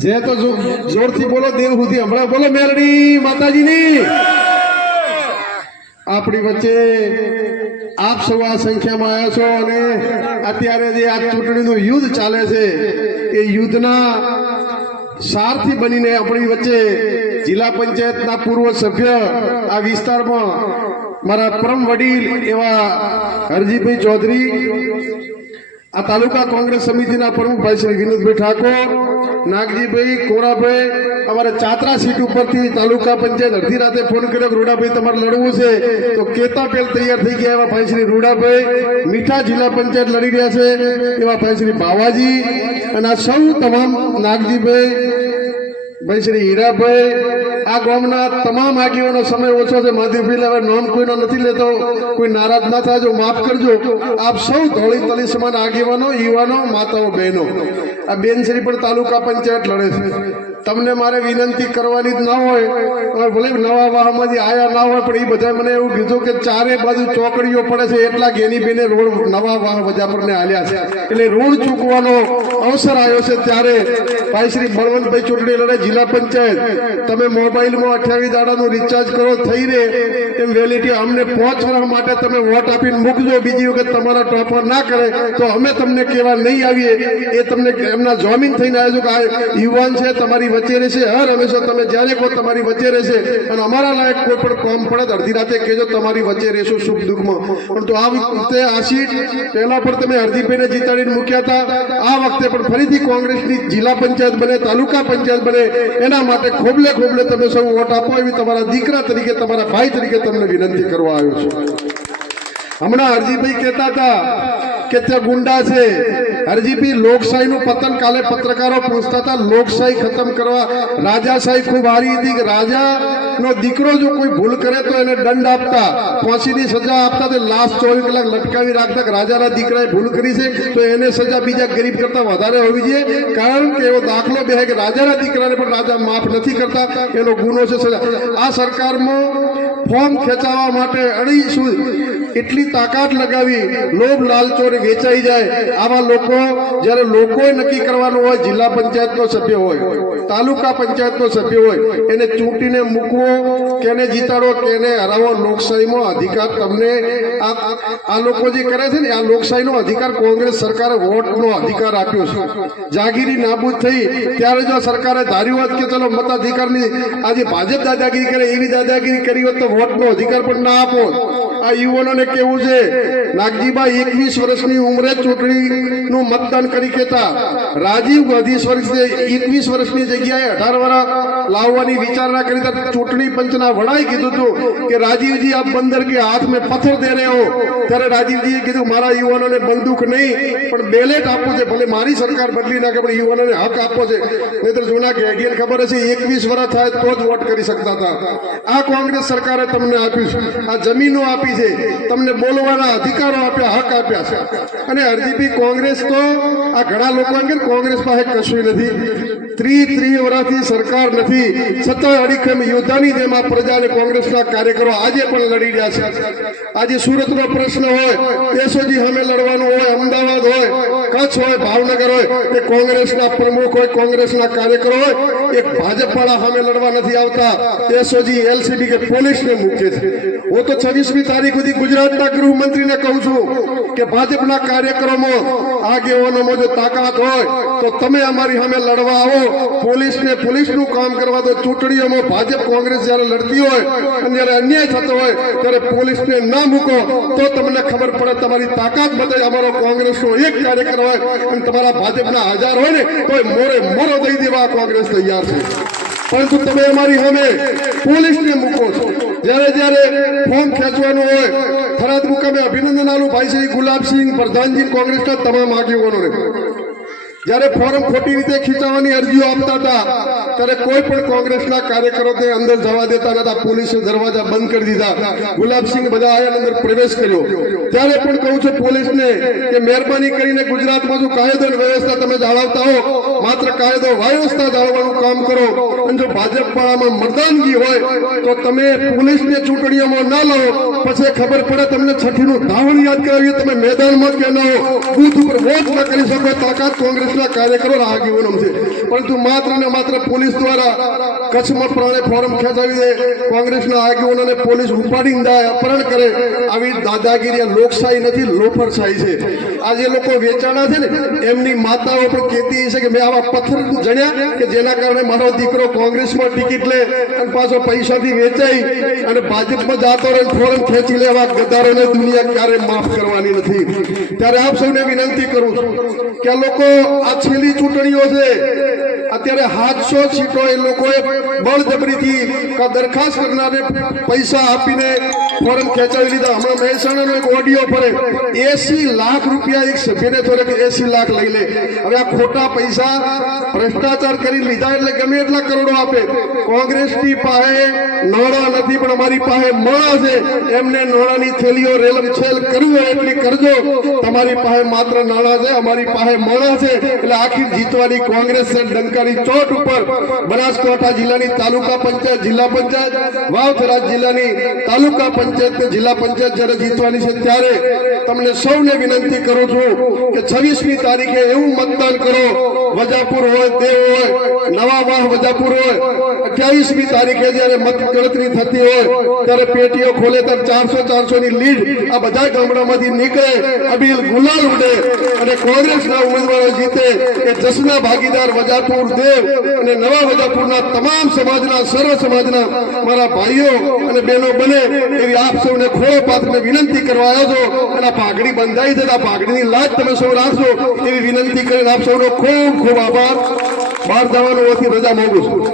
જે તો જોરથી બોલો દેવ સુધી હમણાં બોલો મેલડી માતાજીની આપણી વચ્ચે આપ સૌ આ સંખ્યામાં આવ્યા છો અને અત્યારે જે આ ચૂંટણીનું યુદ્ધ ચાલે છે એ યુદ્ધના સારથી બનીને આપણી વચ્ચે જિલ્લા પંચાયતના પૂર્વ સભ્ય આ વિસ્તારમાં મારા પરમ વડીલ એવા હરજીભાઈ ચૌધરી, આ તાલુકા કોંગ્રેસ સમિતિના પ્રમુખ ભાઈ શ્રી વિનોદભાઈ ઠાકોર, નાગજીભાઈ, કોરાભાઈ, અમારે ચાતરા સીટ ઉપરથી તાલુકા પંચાયત અડધી રાતે ફોન કર્યો રૂડાભાઈ તમારે લડવું છે તો કેતા પેલ તૈયાર થઈ ગયા એવા ભાઈ શ્રી રૂડાભાઈ, મીઠા જિલ્લા પંચાયત લડી રહ્યા છે એવા ભાઈ શ્રી બાવાજી અને આ સૌ તમામ નાગજીભાઈ, ભાઈ શ્રી હીરાભાઈ, આ ગામના તમામ આગેવાનો સમય ઓછો છે મહાદેવભાઈ, હવે નામ કોઈનો નથી લેતો, કોઈ નારાજ ના થાજો, માફ કરજો. આપ સૌ ધોળી તલી સમાન આગેવાનો, યુવાનો, માતાઓ, બહેનો, આ બેનશ્રી પણ તાલુકા પંચાયત લડે છે. તમને મારે વિનંતી કરવાની જ ના હોય, ભલે નવા વાહમાંથી આયા ના હોય, પણ એ બધા મને એવું કીધું કે ચારે બાજુ ચોકડીઓ પડે છે એટલા ગેની બેને રોડ નવા વાહ વજાપરને હાલ્યા છે, એટલે રોડ ચૂકવાનો અવસર આવ્યો છે. ત્યારે ભાઈ શ્રી બળવંતભાઈ ચૂંટણી લડે જિલ્લા પંચાયત, તમે મોબાઈલમાં 28 દાડાનું રિચાર્જ કરો થઈ રહે એમ વેલિટી અમને 5 વર્ષ માટે તમે વોટ આપીને મૂકજો. બીજી વખત તમારા ટોપર ના કરે તો અમે તમને કહેવા નહીં આવીએ. એ તમને એમના જામીન થઈને આવ્યો કે આ યુવાન છે તમારી વચ્ચે રહેશે, હર હંમેશા તમે જ્યારે કહો તમારી વચ્ચે રહેશે અને અમારા લાયક કોઈ પણ કામ પડે તો અડધી રાતે કહેજો તમારી વચ્ચે રહેશું સુખ દુઃખમાં. પણ તો આ વખતે આ સીટ પહેલા પણ તમે હરદીભાઈને જીતાડીને મૂક્યા હતા, આ વખતે પણ ફરીથી કોંગ્રેસની જિલ્લા પંચાયત બને, તાલુકા પંચાયત બને, એના માટે ખોબલે ખોબલે તમે સૌ વોટ આપો એવી તમારા દીકરા તરીકે, તમારા ભાઈ તરીકે તમને વિનંતી કરવા આવ્યો છું. હમણાં હરજીભાઈ કહેતા હતા કે ત્યાં ગુંડા છે. હરજીભાઈ, લોકશાહીનું પતન કાલે પત્રકારો પૂછતા હતા, લોકશાહી ખતમ કરવા રાજાશાહી ખૂબ હારી હતી કે રાજાનો દીકરો જો કોઈ ભૂલ કરે તો એને દંડ આપતા, ફાંસીની સજા આપતા, તો લાશ 24 કલાક લટકાવી રાખતા કે રાજાના દીકરાએ ભૂલ કરી છે તો એને સજા બીજા ગરીબ કરતા વધારે હોવી જોઈએ. કારણ કે એવો દાખલો બે કે રાજાના દીકરાને પણ રાજા માફ નથી કરતા, એનો ગુનો છે સજા. આ સરકારમાં ફોર્મ ખેંચાવવા માટે એટલી તાકાત લગાવી લોભ લાલચોરે વેચાઈ જાય. આવા લોકો જ્યારે લોકોએ નક્કી કરવાનું હોય, જિલ્લા પંચાયતનો સભ્ય હોય, તાલુકા પંચાયતનો સભ્ય હોય, એને ચૂંટીને મૂકવો, કેને જીતાડો, કેને હરાવો, લોકશાહીમાં અધિકાર તમને આ લોકો જે કરે છે ને, આ લોકશાહીનો અધિકાર કોંગ્રેસ સરકારે વોટનો અધિકાર આપ્યો છે. જાગીરી નાબૂદ થઈ ત્યારે જો સરકારે ધાર્યું હોત કે ચલો મતાધિકારની આજે ભાજપ દાદાગીરી કરે એવી દાદાગીરી કરી હોત તો વોટનો અધિકાર પણ ના આપો. આ યુવાનોને કેવું છે, નાગજીભાઈ 21 વર્ષની ઉંમરે ચૂંટણીનું મતદાન કરી કેતા, રાજીવ ગાંધી 21 વર્ષની જગ્યાએ 18 વર્ષ લાવવાની વિચારણા કરી. ચૂંટણી પંચના વડાએ કીધું હતું કે રાજીવજી આપ બંદર કે હાથ મેં પથ્થર દે રહે હો. ત્યારે રાજીવજીએ કીધું મારા યુવાનોને બંદૂક નહીં પણ બેલેટ આપવું છે, ભલે મારી સરકાર બદલી નાખે પણ યુવાનોને હક આપવો છે. નહીતર જૂના ઘેગીને ખબર હશે 21 વર્ષ થાય તો જ વોટ કરી શકતા હતા. આ કોંગ્રેસ સરકારે તમને આપ્યું છે, આ જમીનો આપી છે, તમને બોલવાના અધિકારો આપ્યા, હક આપ્યા છે. અને હરજીભાઈ, કોંગ્રેસ તો આ ઘણા લોકો એમ કે કોંગ્રેસ પાસે કશું નથી, 30 વર્ષથી સરકાર નથી છતાં અડીખમ યોદ્ધાની જેમ આ પ્રજાને કોંગ્રેસના કાર્યકરો આજે પણ લડી રહ્યા છે. આજે સુરતનો પ્રશ્ન હોય, એસઓજી સામે લડવાનું હોય, અમદાવાદ હોય, કચ્છ હોય, ભાવનગર હોય, એ કોંગ્રેસના પ્રમુખ હોય, કોંગ્રેસના કાર્યકરો હોય, એક ભાજપવાળા સામે લડવા નથી આવતા. એસઓજી, એલસીબી કે પોલીસને મૂકે છે. હું તો 26મી તારીખ સુધી ગુજરાતના ગૃહમંત્રીને કહું છું કે ભાજપના કાર્યક્રમો આગેવાનોમાં જો તાકાત હોય તો તમે અમારી સામે લડવા આવો, પોલીસને પોલીસનું કામ કરવા દો. ચૂંટણીઓમાં ભાજપ કોંગ્રેસ જ્યારે લડતી હોય અને જ્યારે અન્યાય થતો હોય ત્યારે પોલીસને ના મૂકો તો તમને ખબર પડે, તમારી તાકાત બતાવે. અમારો કોંગ્રેસનો એક કાર્યકર હોય અને તમારા ભાજપના 1000 હોય ને તો મોરો દઈ દેવા કોંગ્રેસ તૈયાર છે. પરંતુ તમે અમારી સામે પોલીસને મૂકો છો. જ્યારે ફોર્મ ખેંચવાનું હોય, થરાદ મુકામે અભિનંદન આલું ભાઈ શ્રી ગુલાબસિંહ પ્રધાનજી કોંગ્રેસના તમામ આગેવાનોને. જ્યારે ફોર્મ ખોટી રીતે ખીચાવવાની અરજીઓ આપતા હતા ત્યારે કોઈ પણ કોંગ્રેસના કાર્યકરો તે અંદર જવા દેતા નતા, પોલીસે દરવાજા બંધ કરી દીધા. ગુલાબસિંહ બધા આયા અંદર પ્રવેશ કર્યો. ત્યારે પણ કહું છું પોલીસને કે મહેરબાની કરીને ગુજરાતમાં જો કાયદો અને વ્યવસ્થા તમે જાળવતા હો, માત્ર કાયદો વ્યવસ્થા જાળવવાનું કામ કરો અને જો ભાજપ વાળામાં મતદાનગી હોય તો તમે પોલીસને ચૂંટણીઓમાં ના લાવો, પછી ખબર પડે તમને છઠ્ઠીનું ધાવણ યાદ કરાવીએ, તમે મેદાનમાં કે ના હો, બૂથ ઉપર વોટ ન કરી શકો, તાકાત કોંગ્રેસના કાર્યકરો આગેવાનો છે, પરંતુ માત્ર ને માત્ર પોલીસ દ્વારા કચ્છમાં પ્રાણે ફોરમ ખેંચાવી દે, કોંગ્રેસના આગેવાનોને પોલીસ ઉપાડીને જાય, અપહરણ કરે, આવી દાદાગીરી લોકશાહી નથી, લોફરશાહી છે. આજે લોકો વેચાણા છે ને એમની માતાઓ પણ કહેતી છે કે મેં આવા પથ્થર જણ્યા કે જેના કારણે મારો દીકરો કોંગ્રેસમાં ટિકિટ લે અને પાછો પૈસાથી વેચાઈ અને ભાજપમાં જાતો રહે, ફોરમ ખેંચી લેવા ગદ્દારોને દુનિયા ક્યારે માફ કરવાની નથી. ત્યારે આપ સૌને વિનંતી કરું છું કે આ લોકો આ છેલ્લી ચૂંટણીઓ છે, અત્યારે 700 સીટો એ લોકોએ બળજબરીથી દરખાસ્ત કરનારને પૈસા આપીને ફોરમ ખેંચાવી લીધા. હમણાં મહેસાણાનો એક ઓડિયો ફરે, 80 લાખ રૂપિયા એક સભ્યને થોડે કે 80 લાખ લઈ લે. હવે આ ખોટા પૈસા ભ્રષ્ટાચાર કરી લીધા એટલે ગમે એટલા કરોડો આપે. કોંગ્રેસની પાસે નાણાં નથી પણ અમારી પાસે મોણા છે, એમને નાણાંની થેલીઓ રેલમછેલ કરવી હોય એટલી કરજો. તમારી પાસે માત્ર નાણાં છે, અમારી પાસે મોણા છે, એટલે આખી જીતવાની કોંગ્રેસ છે. ડંકાની ચોટ ઉપર બનાસકાંઠા જિલ્લાની તાલુકા પંચાયત, જિલ્લા પંચાયત, વાવથરા જિલ્લાની તાલુકા પંચાયત ને જિલ્લા પંચાયત જ્યારે જીતવાની છે ત્યારે તમને સૌને વિનંતી કરું છું કે 26મી તારીખે એવું મતદાન કરો, વજાપુર હોય, દેવ હોય, નવા વાહ વજાપુર હોય, 28મી તારીખે જ્યારે મત ગણતરી થતી હોય ત્યારે પેટીઓ ખોલે ત્યારે 400 ની લીડ આ બધા ગામડામાંથી નીકળે, અબીલ ગુલાલ ઉડે અને કોંગ્રેસના ઉમેદવારો જીતે એ જસના ભાગીદાર વજાપુર, દેવ અને નવા વજાપુરના તમામ સમાજના, સર્વ સમાજના મારા ભાઈઓ અને બહેનો બને એવી આપ સૌને ખોળો પાથરીને વિનંતી કરવા આવ્યો છો. અને પાઘડી બંધાઈ છે, આ પાઘડીની લાજ તમે સૌ રાખશો એવી વિનંતી કરીને આપ સૌનો ખૂબ ખૂબ આભાર. બહાર જવાનું હોવાથી રજા માંગુ છું.